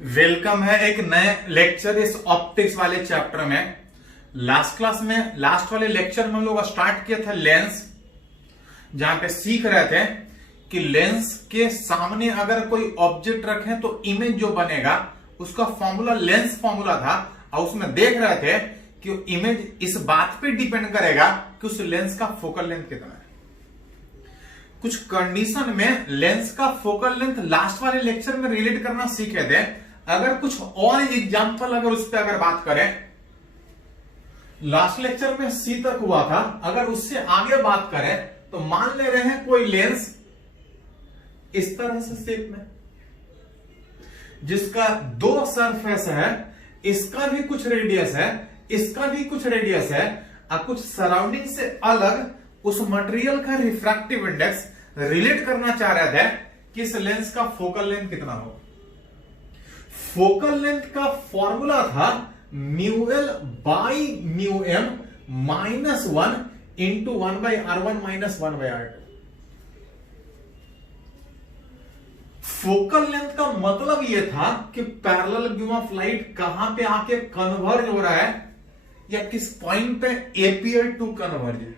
Welcome है एक नए लेक्चर इस ऑप्टिक्स वाले चैप्टर में। लास्ट वाले लेक्चर में हम लोग स्टार्ट किया था लेंस, जहां पे सीख रहे थे कि लेंस के सामने अगर कोई ऑब्जेक्ट रखें तो इमेज जो बनेगा उसका फॉर्मूला लेंस फॉर्मूला था, और उसमें देख रहे थे कि इमेज इस बात पे डिपेंड करेगा कि उस लेंस का फोकल लेंथ कितना है। कुछ कंडीशन में लेंस का फोकल लेंथ लास्ट वाले लेक्चर में रिलेट करना सीखे थे। अगर कुछ और एग्जांपल अगर उस पर अगर बात करें, लास्ट लेक्चर में सी तक हुआ था, अगर उससे आगे बात करें तो मान ले रहे हैं कोई लेंस इस तरह से शेप में, जिसका दो सरफेस है, इसका भी कुछ रेडियस है, इसका भी कुछ रेडियस है, और कुछ सराउंडिंग से अलग उस मटेरियल का रिफ्रैक्टिव इंडेक्स रिलेट करना चाह रहे थे कि इस लेंस का फोकल लेंथ कितना होगा। फोकल लेंथ का फॉर्मूला था μl by μm minus 1 into 1/r1 minus 1/r2। Focal length का मतलब यह था कि पैरेलल बीम ऑफ लाइट कहां पे आके कन्वर्ज हो रहा है, या किस पॉइंट पे एपियर टू कन्वर्ज है।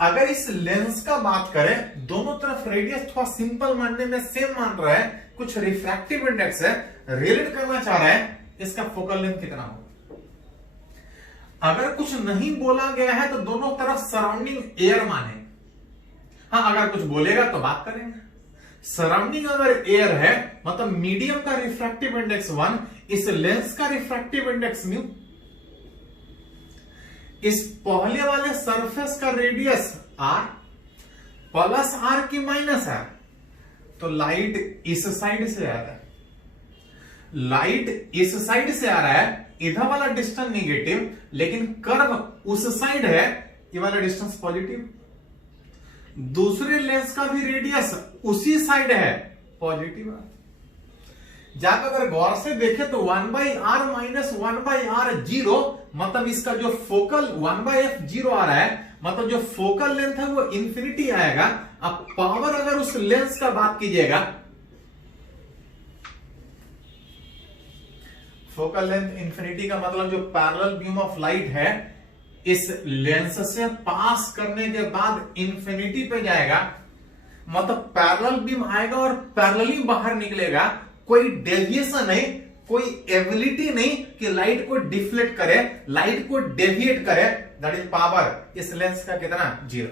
अगर इस लेंस का बात करें, दोनों तरफ रेडियस थोड़ा सिंपल मानने में सेम मान रहा है, कुछ रिफ्रैक्टिव इंडेक्स है, रिलेट करना चाह रहा है इसका फोकल लेंथ कितना होगा। अगर कुछ नहीं बोला गया है तो दोनों तरफ सराउंडिंग एयर माने। हाँ, अगर कुछ बोलेगा तो बात करेंगे। सराउंडिंग अगर एयर है मतलब मीडियम का रिफ्रैक्टिव इंडेक्स 1, इस लेंस का रिफ्रैक्टिव इंडेक्स म्यू, इस पहले वाले सरफेस का रेडियस r प्लस r की माइनस r, तो लाइट इस साइड से आ रहा है, लाइट इस साइड से आ रहा है, इधर वाला डिस्टेंस नेगेटिव, लेकिन कर्व उस साइड है, ये वाला डिस्टेंस पॉजिटिव। दूसरे लेंस का भी रेडियस उसी साइड है, पॉजिटिव। जाकर अगर गौर से देखे तो 1/r माइनस 1/r 0, मतलब इसका जो फोकल 1/f 0 आ रहा है, मतलब जो फोकल लेंथ है वो इंफिनिटी आएगा। अब पावर अगर उस लेंस का बात कीजिएगा, फोकल लेंथ इंफिनिटी का मतलब जो पैरेलल बीम ऑफ लाइट है इस लेंस से पास करने के बाद इंफिनिटी पे जाएगा, मतलब पैरेलल बीम आएगा और पैरेलली बाहर निकलेगा। कोई डेविएशन नहीं, कोई एबिलिटी नहीं कि लाइट को डिफ्लेक्ट करे, लाइट को डेविएट करे। दैट इज पावर इस लेंस का कितना, 0।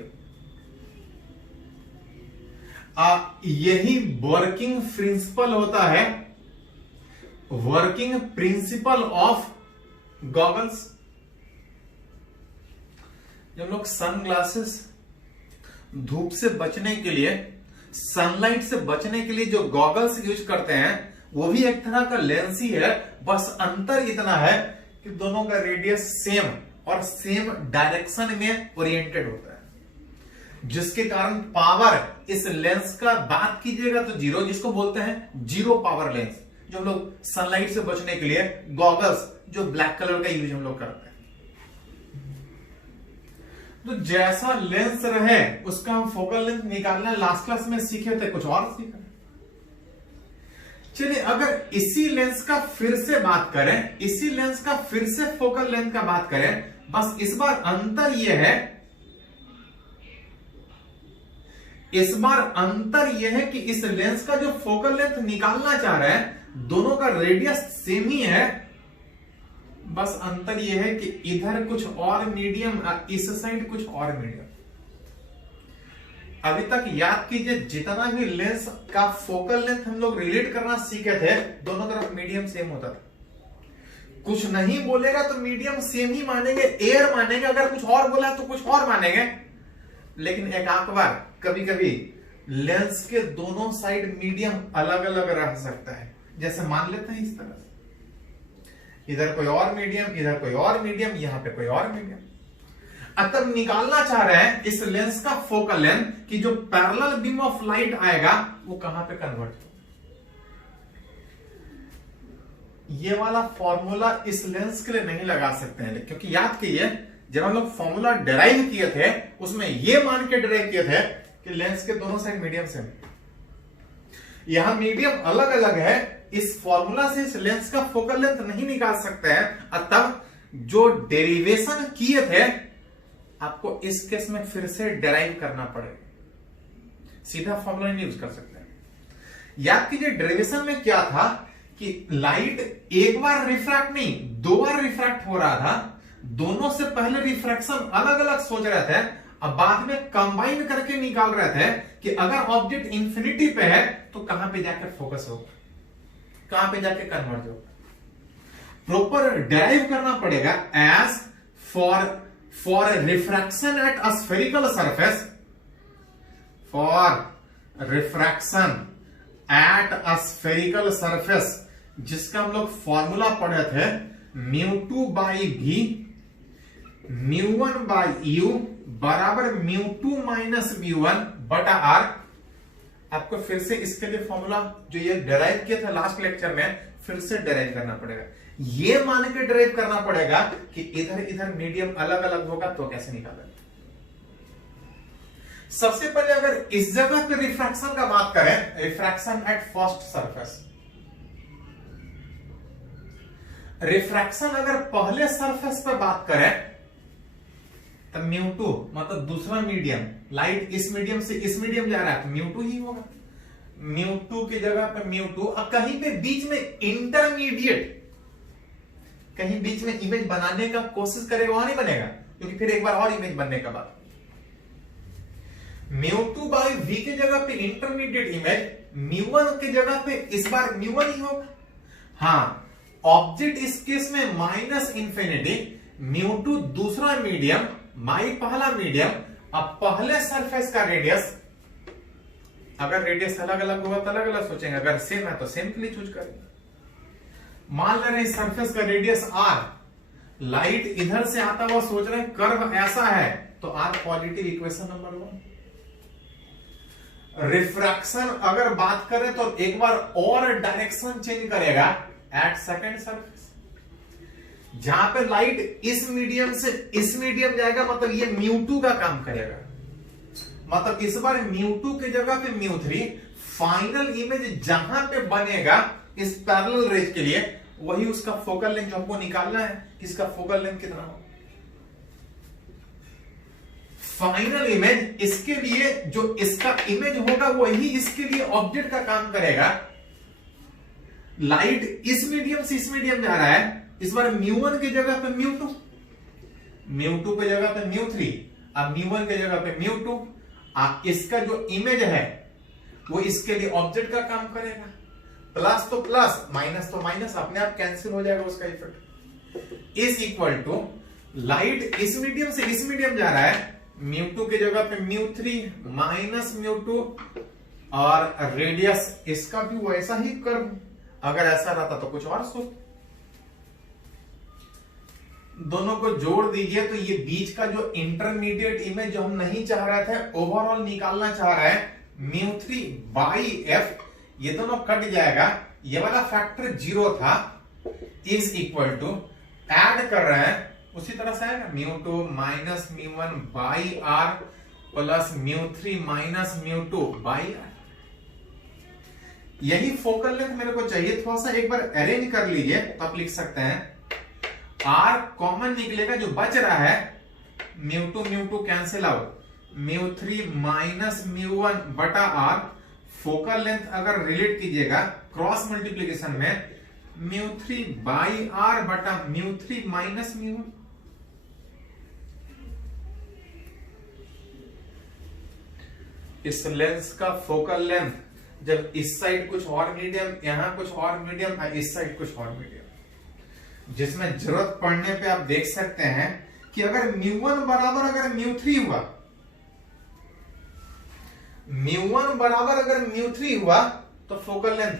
यही वर्किंग प्रिंसिपल होता है, वर्किंग प्रिंसिपल ऑफ गॉगल्स। जब लोग सन ग्लासेस, धूप से बचने के लिए, सनलाइट से बचने के लिए जो गॉगल्स यूज करते हैं, वो भी एक तरह का लेंस ही है, बस अंतर इतना है कि दोनों का रेडियस सेम और सेम डायरेक्शन में ओरिएंटेड होता है, जिसके कारण पावर इस लेंस का बात कीजिएगा तो 0, जिसको बोलते हैं 0 पावर लेंस। जो हम लोग सनलाइट से बचने के लिए गॉगल्स जो ब्लैक कलर का यूज हम लोग करते हैं, तो जैसा लेंस रहे उसका हम फोकल लेंथ निकालना लास्ट क्लास में सीखे थे, कुछ और सीखा। चलिए, अगर इसी लेंस का फिर से बात करें, इसी लेंस का फिर से फोकल लेंथ का बात करें, बस इस बार अंतर यह है, इस बार अंतर यह है कि इस लेंस का जो फोकल लेंथ निकालना चाह रहे हैं, दोनों का रेडियस सेम ही है, बस अंतर यह है कि इधर कुछ और मीडियम, इस साइड कुछ और मीडियम। अभी तक याद कीजिए, जितना भी लेंस का फोकल लेंथ हम लोग रिलेट करना सीखे थे, दोनों तरफ मीडियम सेम होता था। कुछ नहीं बोलेगा तो मीडियम सेम ही मानेंगे, एयर मानेंगे, अगर कुछ और बोला तो कुछ और मानेंगे। लेकिन एक आध बार कभी कभी लेंस के दोनों साइड मीडियम अलग अलग रह सकता है, जैसे मान लेते हैं इस तरह से, इधर कोई और मीडियम, इधर कोई और मीडियम, यहां पे कोई और मीडियम। तब निकालना चाह रहे हैं इस लेंस का फोकल लेंथ कि जो पैरेलल बीम ऑफ लाइट आएगा वो कहां पे कन्वर्ट हो। ये वाला फॉर्मूला इस लेंस के लिए नहीं लगा सकते हैं, क्योंकि याद कीजिए जब हम लोग फॉर्मूला डिराइव किए थे उसमें ये मान के डिराइव किए थे कि लेंस के दोनों साइड मीडियम से, यहां मीडियम अलग अलग है, इस फॉर्मूला से इस लेंस का फोकल लेंथ नहीं निकाल सकते हैं, अतः जो डेरिवेशन किए थे आपको इस केस में फिर से डेराइव करना पड़ेगा, सीधा फॉर्मूला नहीं यूज कर सकते। याद कीजिए डेरिवेशन में क्या था कि लाइट एक बार रिफ्रैक्ट नहीं 2 बार रिफ्रैक्ट हो रहा था, दोनों से पहले रिफ्रैक्शन अलग अलग सोच रहे थे, अब बाद में कंबाइन करके निकाल रहे थे कि अगर ऑब्जेक्ट इंफिनिटी पे है तो कहां पे जाकर फोकस होगा, कहां पे जाके कन्वर्ज होगा। प्रॉपर डेराइव करना पड़ेगा as for refraction at a spherical surface, for refraction at a spherical surface, जिसका हम लोग फॉर्मूला पढ़े थे μ2 बाई v μ1 बाई u बराबर μ2 माइनस v1 बटा r। आपको फिर से इसके लिए फॉर्मूला जो ये डेराइव किया था लास्ट लेक्चर में फिर से डेराइव करना पड़ेगा, ये मान के डेराइव करना पड़ेगा कि इधर इधर मीडियम अलग अलग होगा तो कैसे निकालेंगे। सबसे पहले अगर इस जगह पे रिफ्रैक्शन का बात करें, refraction at first surface, refraction अगर पहले सरफेस पे बात करें तो μ2 मतलब दूसरा मीडियम, लाइट इस मीडियम से इस मीडियम जा रहा है तो μ2 ही होगा, μ2 की जगह पे μ2। और कहीं पे बीच में इंटरमीडिएट, कहीं बीच में इमेज बनाने का कोशिश करेगा वहां नहीं बनेगा, क्योंकि फिर एक बार और इमेज बनने का बाद μ2 बाई v की जगह पे इंटरमीडिएट इमेज, μ1 की जगह पे इस बार μ1 ही होगा। हाँ, ऑब्जेक्ट इस केस में माइनस इंफिनिटी, μ2 दूसरा मीडियम, माई पहला मीडियम। अब पहले सरफेस का रेडियस, अगर रेडियस अलग अलग होगा तो अलग अलग सोचेंगे, अगर सेम है तो सेम के लिए चूज करेंगे। मान ले रहे हैं सरफेस का रेडियस r, लाइट इधर से आता हुआ सोच रहे हैं कर्व ऐसा है तो r positive, equation number 1। Refraction अगर बात करें तो एक बार और डायरेक्शन चेंज करेगा एट सेकंड सरफेस, जहां पे लाइट इस मीडियम से इस मीडियम जाएगा, मतलब ये μ2 का काम करेगा, मतलब इस बार μ2 की जगह पे μ3। फाइनल इमेज जहां पे बनेगा इस पैरेलल रेज के लिए, वही उसका फोकल लेंथ जो हमको निकालना है, इसका फोकल लेंथ कितना हो। फाइनल इमेज इसके लिए जो इसका इमेज होगा वही इसके लिए ऑब्जेक्ट का काम करेगा। लाइट इस मीडियम से इस मीडियम जा रहा है, इस बार μ1 की जगह पे μ2, μ2 की जगह पे μ3, अब μ1 की जगह पे μ2। इसका जो इमेज है वो इसके लिए ऑब्जेक्ट का काम करेगा। प्लस तो प्लस, माइनस तो माइनस, अपने आप कैंसिल हो जाएगा उसका effect. Is equal to light इस मीडियम से इस मीडियम जा रहा है, μ2 की जगह पे μ3 माइनस μ2, और रेडियस इसका भी वैसा ही कर्व, अगर ऐसा रहता तो कुछ और सोच। दोनों को जोड़ दीजिए तो ये बीच का जो इंटरमीडिएट इमेज जो हम नहीं चाह रहे थे ओवरऑल निकालना चाह रहे हैं, μ3 बाई f, ये दोनों कट जाएगा, ये वाला फैक्टर 0 था, इज इक्वल टू ऐड कर रहे हैं उसी तरह से आएगा μ2 minus μ1 by r plus μ3 minus μ2 by r। यही फोकल लेंथ मेरे को चाहिए, थोड़ा सा एक बार अरेंज कर लीजिए तो आप लिख सकते हैं r कॉमन निकलेगा, जो बच रहा है μ2 कैंसिल आउट, μ3 माइनस μ1 बटा r। फोकल लेंथ अगर रिलेट कीजिएगा क्रॉस मल्टीप्लीकेशन में, μ3 बाई r बटा μ3 माइनस μ1। इस लेंस का फोकल लेंथ जब इस साइड कुछ और मीडियम, यहां कुछ और मीडियम, इस साइड कुछ और मीडियम, जिसमें जरूरत पड़ने पे आप देख सकते हैं कि अगर μ1 बराबर अगर μ3 हुआ, μ1 बराबर अगर μ3 हुआ तो फोकल लेंथ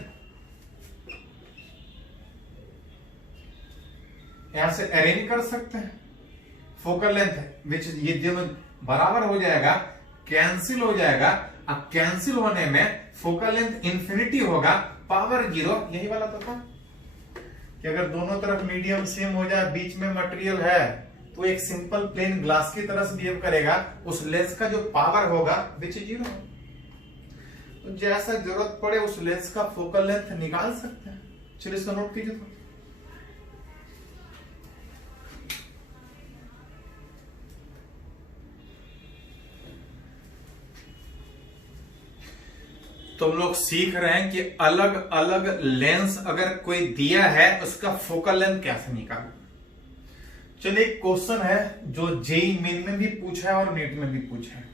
यहां से अरेंज कर सकते हैं। फोकल लेंथ विच ये दोनों बराबर हो जाएगा, कैंसिल हो जाएगा। अब कैंसिल होने में फोकल लेंथ इंफिनिटी होगा, पावर 0। यही वाला तो था कि अगर दोनों तरफ मीडियम सेम हो जाए, बीच में मटेरियल है, तो एक सिंपल प्लेन ग्लास की तरह बिहेव करेगा, उस लेंस का जो पावर होगा विच 0। तो जैसा जरूरत पड़े उस लेंस का फोकल लेंथ निकाल सकते हैं। चलिए इसको नोट कीजिए। तो हम लोग सीख रहे हैं कि अलग अलग लेंस अगर कोई दिया है उसका फोकल लेंथ कैसे निकालना। चलिए एक क्वेश्चन है जो जेईई मेन में भी पूछा है और नीट में भी पूछा है।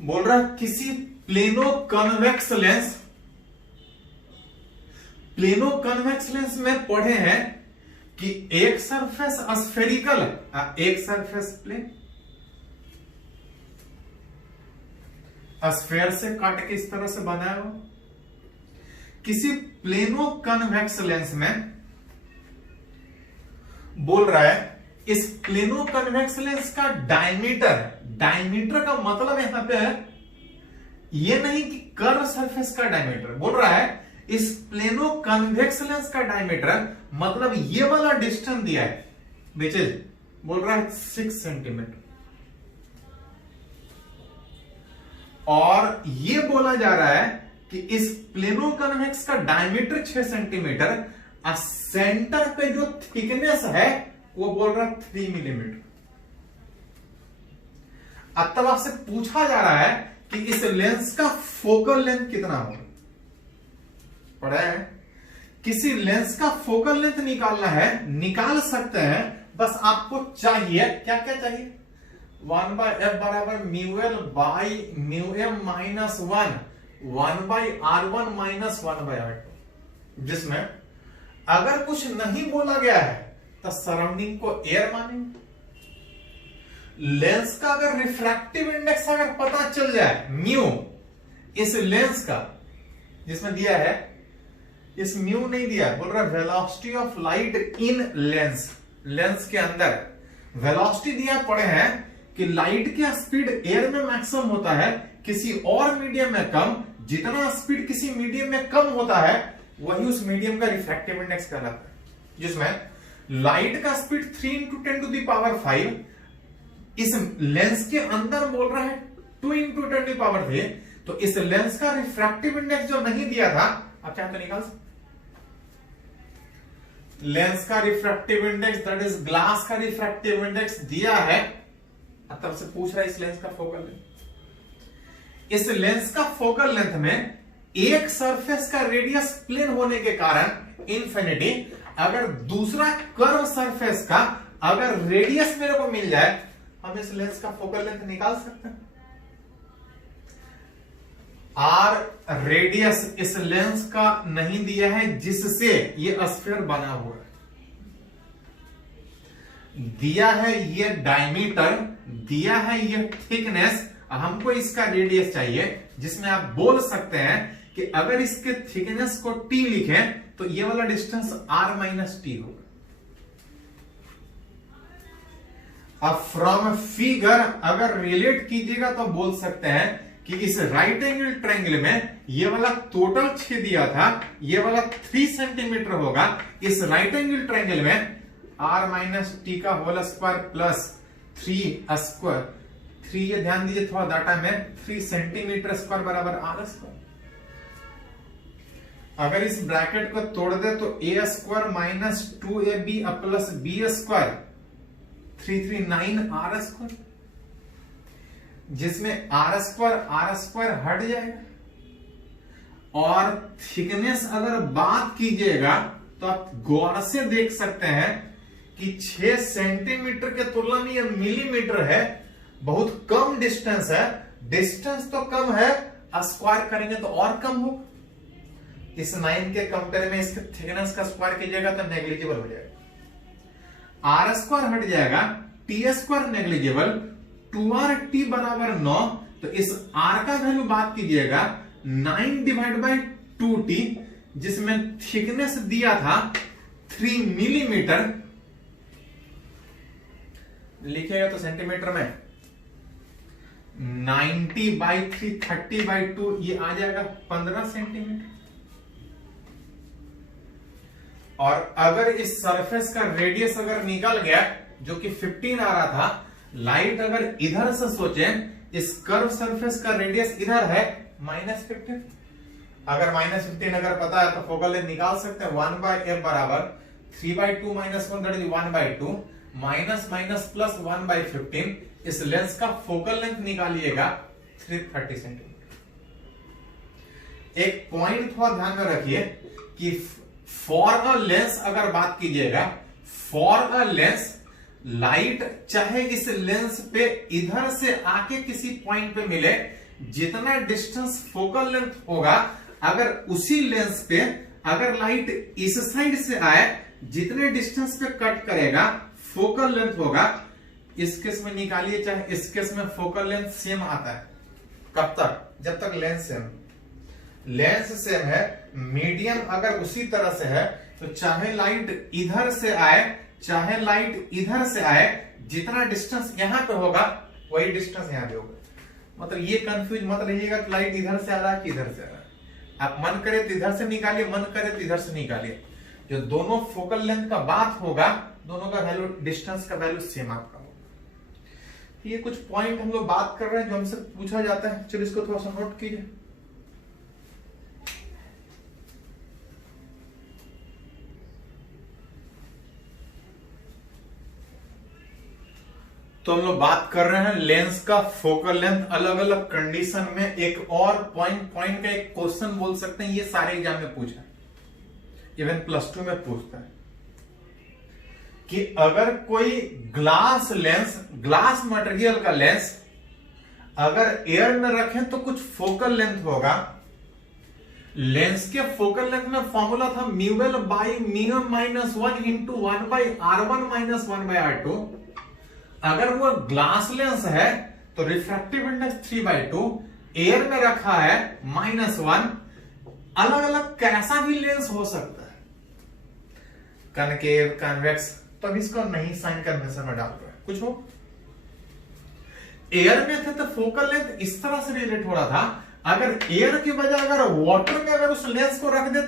बोल रहा है किसी प्लेनो कन्वेक्स लेंस में पढ़े हैं कि एक सरफेस स्फेरिकल एक सरफेस प्लेन स्फेयर से काट के इस तरह से बनाया हो। किसी प्लेनो कन्वेक्स लेंस में बोल रहा है इस प्लेनो कन्वेक्स लेंस का डायमीटर का मतलब यहां पे है ये नहीं कि कर्व सरफेस का डायमीटर। बोल रहा है इस प्लेनो कन्वेक्स लेंस का डायमीटर मतलब ये वाला डिस्टेंस दिया है विच इज बोल रहा है 6 सेंटीमीटर, और ये बोला जा रहा है कि इस प्लेनो कन्वेक्स का डायमीटर 6 सेंटीमीटर, सेंटर पे जो थिकनेस है वो बोल रहा है 3 मिलीमीटर। अब तब आपसे पूछा जा रहा है कि इस लेंस का फोकल लेंथ कितना होगा। पढ़ा है किसी लेंस का फोकल लेंथ निकालना है, निकाल सकते हैं, बस आपको चाहिए क्या क्या चाहिए 1/f बराबर mu L by mu M minus 1/r1 minus 1/r2, जिसमें अगर कुछ नहीं बोला गया है तो सराउंडिंग को एयर मानेंगे। लेंस का अगर रिफ्रैक्टिव इंडेक्स अगर पता चल जाए म्यू इस लेंस का, जिसमें दिया है इस म्यू नहीं दिया, बोल रहा है velocity of light in lens के अंदर वेलोसिटी दिया पड़े हैं कि लाइट की स्पीड एयर में मैक्सिमम होता है, किसी और मीडियम में कम। जितना स्पीड किसी मीडियम में कम होता है वही उस मीडियम का रिफ्रैक्टिव इंडेक्स कहलाता है। जिसमें लाइट का स्पीड 3 × 10⁵, इस लेंस के अंदर बोल रहा है 2 × 10⁵, तो इस लेंस का रिफ्रैक्टिव इंडेक्स जो नहीं दिया था आप चाहे तो निकाल सकते। लेंस का refractive index that is glass का रिफ्रैक्टिव इंडेक्स दिया है, तब से पूछ रहा है इस लेंस का फोकल लेंथ। इस लेंस का फोकल लेंथ में एक सरफेस का रेडियस प्लेन होने के कारण इंफिनिटी, अगर दूसरा कर्व सरफेस का अगर रेडियस मेरे को मिल जाए हम इस लेंस का फोकल लेंथ निकाल सकते हैं। आर रेडियस इस लेंस का नहीं दिया है जिससे ये स्फीयर बना हुआ है, दिया है ये डायमीटर, दिया है ये थिकनेस, हमको इसका रेडियस चाहिए, जिसमें आप बोल सकते हैं कि अगर इसके थिकनेस को t लिखें तो ये वाला डिस्टेंस r माइनस टी होगा। अब फ्रॉम फिगर अगर रिलेट कीजिएगा तो बोल सकते हैं कि इस राइट एंगल ट्रायंगल में ये वाला टोटल 6 दिया था, ये वाला 3 सेंटीमीटर होगा। इस राइट एंगल ट्रायंगल में r माइनस टी का होल स्क्वायर प्लस 3 स्क्वायर, 3 ये ध्यान दीजिए थोड़ा डाटा में, 3 सेंटीमीटर स्क्वायर बराबर r स्क्वायर। अगर इस ब्रैकेट को तोड़ दे तो a square minus 2ab plus b square 339 r square, जिसमें r स्क्वायर हट जाएगा। और थिकनेस अगर बात कीजिएगा तो आप गौर से देख सकते हैं कि 6 सेंटीमीटर के तुलना में यह मिलीमीटर है, बहुत कम डिस्टेंस है। डिस्टेंस तो कम है, स्क्वायर करेंगे तो और कम हो। इस 9 के कंपेयर में इसके थिकनेस का स्क्वायर कीजिएगा तो नेग्लिजिबल हो जाएगा, r स्क्वायर हट जाएगा, t स्क्वायर नेग्लिजिबल, 2rt बराबर 9, तो इस r का वैल्यू बात कीजिएगा 9/2t, जिसमें थिकनेस दिया था 3 मिलीमीटर, लिखेगा तो सेंटीमीटर में 90/3 30/2 ये आ जाएगा 15 सेंटीमीटर। और अगर इस सरफेस का रेडियस अगर निकल गया जो कि 15 आ रहा था, लाइट अगर इधर से सोचें इस कर्व सरफेस का रेडियस इधर है -15। अगर -15 अगर पता है तो फोकल लेंथ निकाल सकते हैं। 1/f बराबर 3/2 - 1 that is 1/2 minus minus plus 1/15। इस लेंस का फोकल लेंथ निकालिएगा 330 सेंटीमीटर। एक पॉइंट थोड़ा ध्यान में रखिए कि फॉर अ लेंस अगर बात कीजिएगा, फॉर अ लेंस लाइट चाहे इस लेंस पे इधर से आके किसी पॉइंट पे मिले, जितना डिस्टेंस फोकल लेंथ होगा, अगर उसी लेंस पे अगर लाइट इस साइड से आए, जितने डिस्टेंस पे कट करेगा फोकल लेंथ होगा। इस केस में निकालिए, चाहे इस केस में फोकल लेंथ सेम आता है। कब तक? जब तक लेंस सेम, लेंस सेम है, मीडियम अगर उसी तरह से है, तो चाहे लाइट इधर से आए चाहे लाइट इधर से आए, जितना डिस्टेंस यहां पे होगा वही डिस्टेंस यहां पे होगा। मतलब ये कंफ्यूज मत रहिएगा कि लाइट इधर से आ रहा है कि इधर से आ रहा है। आप मन करे तो इधर से निकालिए, मन करे तो इधर से निकालिए। जो दोनों फोकल लेंथ का बात होगा, दोनों का वैल्यू, डिस्टेंस का वैल्यू सेम आपका होगा। ये कुछ पॉइंट हम लोग बात कर रहे हैं जो हमसे पूछा जाता है। चलिए इसको थोड़ा सा नोट कीजिए। तो हम लोग बात कर रहे हैं लेंस का फोकल लेंथ अलग अलग कंडीशन में। एक और पॉइंट का एक क्वेश्चन बोल सकते हैं, ये सारे एग्जाम में पूछा है, इवन +2 में पूछता है कि अगर कोई ग्लास लेंस, ग्लास मटेरियल का लेंस अगर एयर में रखें तो कुछ फोकल लेंथ होगा। लेंस के फोकल लेंथ में फॉर्मूला था म्यूएल by mu -1 into 1/r1 - 1/r2। अगर वो ग्लास लेंस है तो रिफ्रैक्टिव इंडेक्स 3/2, एयर में रखा है -1। अलग अलग कैसा भी लेंस हो सकता है, कनकेव, कन्वेक्स, तो अब इसको नहीं साइन कन्वेंशन में डाल रहे हैं। कुछ हो एयर में थे तो फोकल लेंथ इस तरह से रिलेट हो रहा था। अगर एयर की बजाय अगर वाटर में अगर उस लेंस को रख दे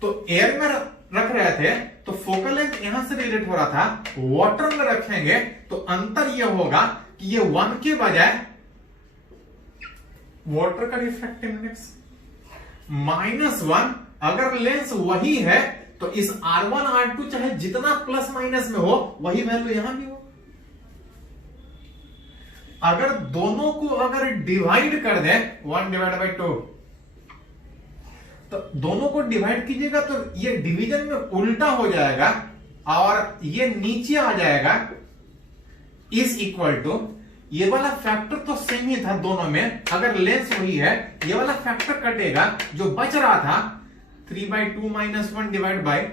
तो एयर में रख रहे थे तो फोकल लेंथ यहां से रिलेट हो रहा था, वाटर में रखेंगे तो अंतर यह होगा कि ये 1 के बजाय वाटर का रिफ्रैक्टिव इंडेक्स -1। अगर लेंस वही है तो इस R1 R2 चाहे जितना प्लस माइनस में हो वही वैल्यू यहां भी हो। अगर दोनों को अगर डिवाइड कर दें 1/2, तो दोनों को डिवाइड कीजिएगा तो ये डिवीजन में उल्टा हो जाएगा और ये नीचे आ जाएगा। इज इक्वल टू, ये वाला फैक्टर तो सेम ही था दोनों में, अगर लेंस वही है ये वाला फैक्टर कटेगा, जो बच रहा था 3/2 - 1 डिवाइड बाय,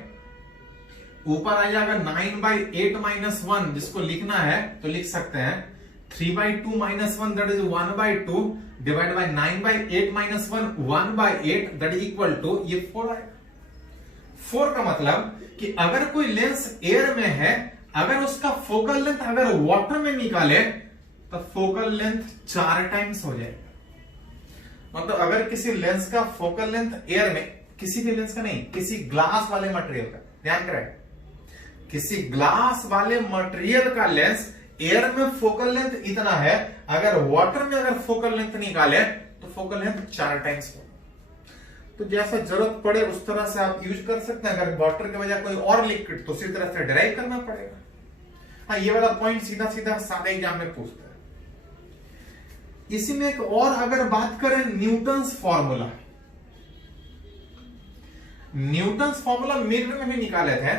ऊपर आ जाएगा 9/8 - 1, जिसको लिखना है तो लिख सकते हैं 3/2 - 1 that is 1/2 divide by 9/8 - 1 1/8 that is equal to, ये 4 आएगा। 4 का मतलब कि अगर कोई लेंस एयर में है, अगर उसका फोकल लेंथ अगर वाटर में निकाले तो फोकल लेंथ 4 टाइम्स हो जाएगा। मतलब अगर किसी लेंस का फोकल लेंथ एयर में, किसी भी लेंस का नहीं, किसी ग्लास वाले मटेरियल का, ध्यान करें, किसी ग्लास वाले मटेरियल का लेंस एयर में फोकल लेंथ इतना है, अगर वाटर में अगर फोकल लेंथ निकाले तो फोकल लेंथ 4 टाइम्स होगा। तो जैसा जरूरत पड़े उस तरह से आप यूज कर सकते हैं। अगर वाटर के बजाय कोई और लिक्विड तो उसी तरह से डिराइव करना पड़ेगा। हाँ, ये वाला पॉइंट सीधा सीधा सारे एग्जाम में पूछता है। इसी में एक और अगर बात करें Newton's formula, Newton's formula mirror में भी निकाले थे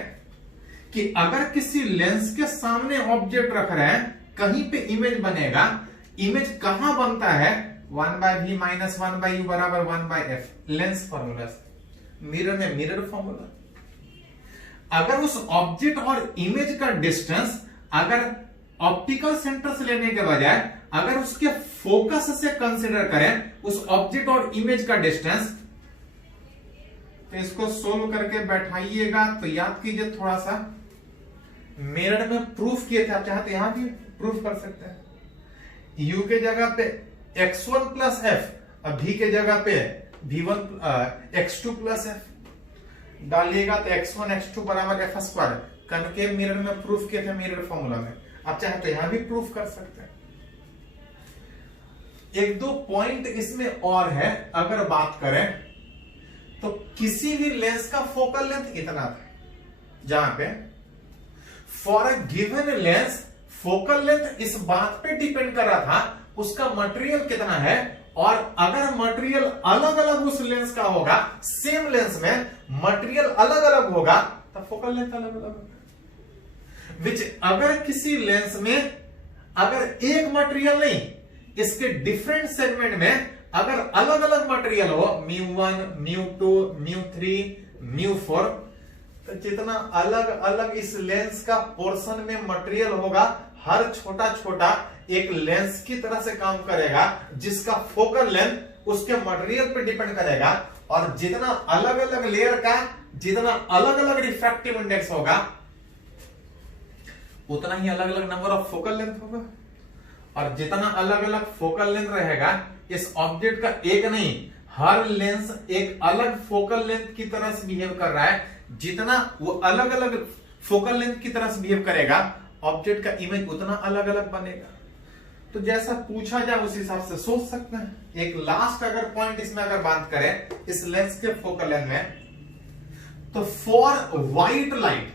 कि अगर किसी लेंस के सामने ऑब्जेक्ट रख रहे हैं, कहीं पे इमेज बनेगा, इमेज कहां बनता है 1/v - 1/u बराबर 1/f, लेंस फॉर्मूला से। मिरर में मिरर फॉर्मूला, अगर उस ऑब्जेक्ट और इमेज का डिस्टेंस अगर ऑप्टिकल सेंटर से लेने के बजाय अगर उसके फोकस से कंसीडर करें उस ऑब्जेक्ट और इमेज का डिस्टेंस, तो इसको सोल्व करके बैठाइएगा तो याद कीजिए थोड़ा सा। मिरर में प्रूफ किए थे, आप चाहते यहां भी प्रूफ कर सकते हैं। u के जगह पे x1 + f, और v के जगह पे v1 x2 + f डालिएगा तो x1 x2 बराबर f²। कनकेव मिरर में प्रूफ किए थे मिरर फॉर्मूला में, आप चाहे तो यहां भी प्रूफ कर सकते हैं। एक दो पॉइंट इसमें और है, अगर बात करें तो किसी भी लेंस का फोकल लेंथ इतना था, जहां पे for a given lens focal length इस बात पे डिपेंड कर रहा था उसका मटेरियल कितना है, और अगर मटेरियल अलग अलग उस लेंस का होगा, सेम लेंस में मटेरियल अलग अलग होगा, तब फोकल लेंथ अलग अलग होगा। विच अगर किसी लेंस में अगर एक मटेरियल नहीं, इसके डिफरेंट सेगमेंट में अगर अलग अलग मटेरियल हो, μ1, μ2, μ3, μ4, तो जितना अलग अलग इस लेंस का पोर्शन में मटेरियल होगा, हर छोटा छोटा एक लेंस की तरह से काम करेगा, जिसका फोकल लेंथ उसके मटेरियल पे डिपेंड करेगा, और जितना अलग अलग लेयर का जितना अलग अलग रिफ्रैक्टिव इंडेक्स होगा, उतना ही अलग अलग नंबर ऑफ फोकल लेंथ होगा। और जितना अलग अलग फोकल लेंथ रहेगा, इस ऑब्जेक्ट का एक नहीं, हर लेंस एक अलग फोकल लेंथ की तरह से बिहेव कर रहा है। जितना वो अलग अलग फोकल लेंथ की तरह से बिहेव करेगा, ऑब्जेक्ट का इमेज उतना अलग अलग बनेगा। तो जैसा पूछा जाए उस हिसाब से सोच सकते हैं। एक लास्ट अगर पॉइंट इसमें अगर बात करें इस लेंस के फोकल लेंथ में, तो फॉर व्हाइट लाइट,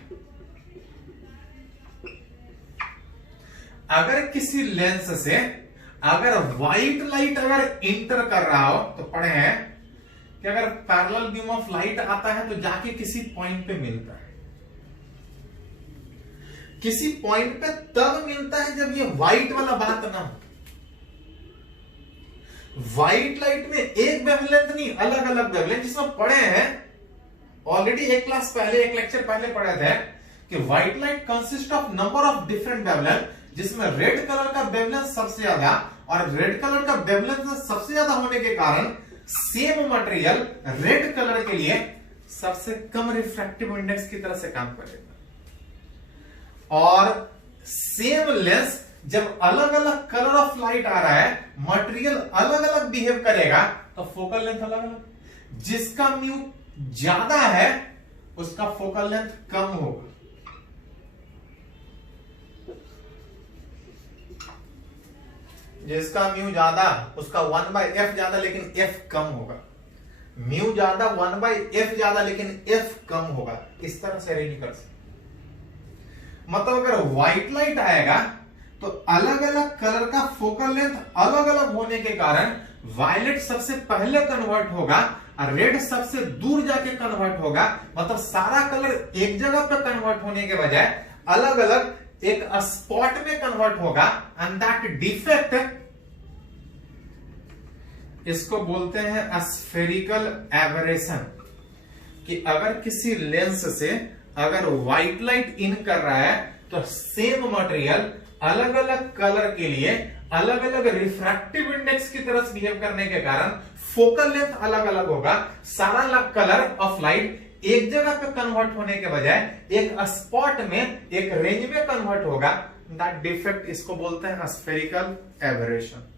अगर किसी लेंस से अगर व्हाइट लाइट अगर इंटर कर रहा हो, तो पढ़े हैं कि अगर पैरेलल बीम ऑफ लाइट आता है तो जाके किसी पॉइंट पे मिलता है, किसी पॉइंट पे तब मिलता है जब ये व्हाइट वाला बात ना हो। व्हाइट लाइट में एक वेवलेंथ नहीं, अलग अलग वेवलेंथ, जिसमें पढ़े हैं ऑलरेडी एक क्लास पहले, एक लेक्चर पहले पढ़े थे कि white light consist of number of different wavelength, जिसमें रेड कलर का वेवलेंथ सबसे ज्यादा, और रेड कलर का वेवलेंथ सबसे ज्यादा होने के कारण सेम मटेरियल रेड कलर के लिए सबसे कम रिफ्रैक्टिव इंडेक्स की तरह से काम करेगा। और सेम लेंस जब अलग अलग कलर ऑफ लाइट आ रहा है, मटेरियल अलग अलग बिहेव करेगा, तो फोकल लेंथ अलग अलग। जिसका म्यू ज्यादा है उसका फोकल लेंथ कम होगा, जिसका म्यू ज्यादा उसका 1/f ज्यादा लेकिन f कम होगा। म्यू ज्यादा 1/f ज्यादा लेकिन f कम होगा। इस तरह से अरेंज कर सकते, मतलब अगर व्हाइट लाइट आएगा तो अलग अलग कलर का फोकल लेंथ अलग अलग होने के कारण वायलेट सबसे पहले कन्वर्ट होगा और रेड सबसे दूर जाके कन्वर्ट होगा। मतलब सारा कलर एक जगह पर कन्वर्ट होने के बजाय अलग अलग एक स्पॉट में कन्वर्ट होगा, एंड दैट डिफेक्ट इसको बोलते हैं स्फेरिकल एबरेशन। कि अगर किसी लेंस से अगर व्हाइट लाइट इन कर रहा है तो सेम मटेरियल अलग अलग कलर के लिए अलग अलग रिफ्रैक्टिव इंडेक्स की तरह से बिहेव करने के कारण फोकल लेंथ अलग अलग होगा। सारा अलग कलर ऑफ लाइट एक जगह पे कन्वर्ट होने के बजाय एक स्पॉट में एक रेंज में कन्वर्ट होगा। दैट डिफेक्ट इसको बोलते हैं स्फेरिकल एबरेशन।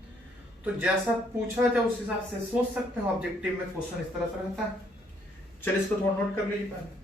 तो जैसा पूछा जाए उस हिसाब से सोच सकते हैं। ऑब्जेक्टिव में क्वेश्चन इस तरह से रहता है। चलिए इसको थोड़ा नोट कर लीजिए पहले।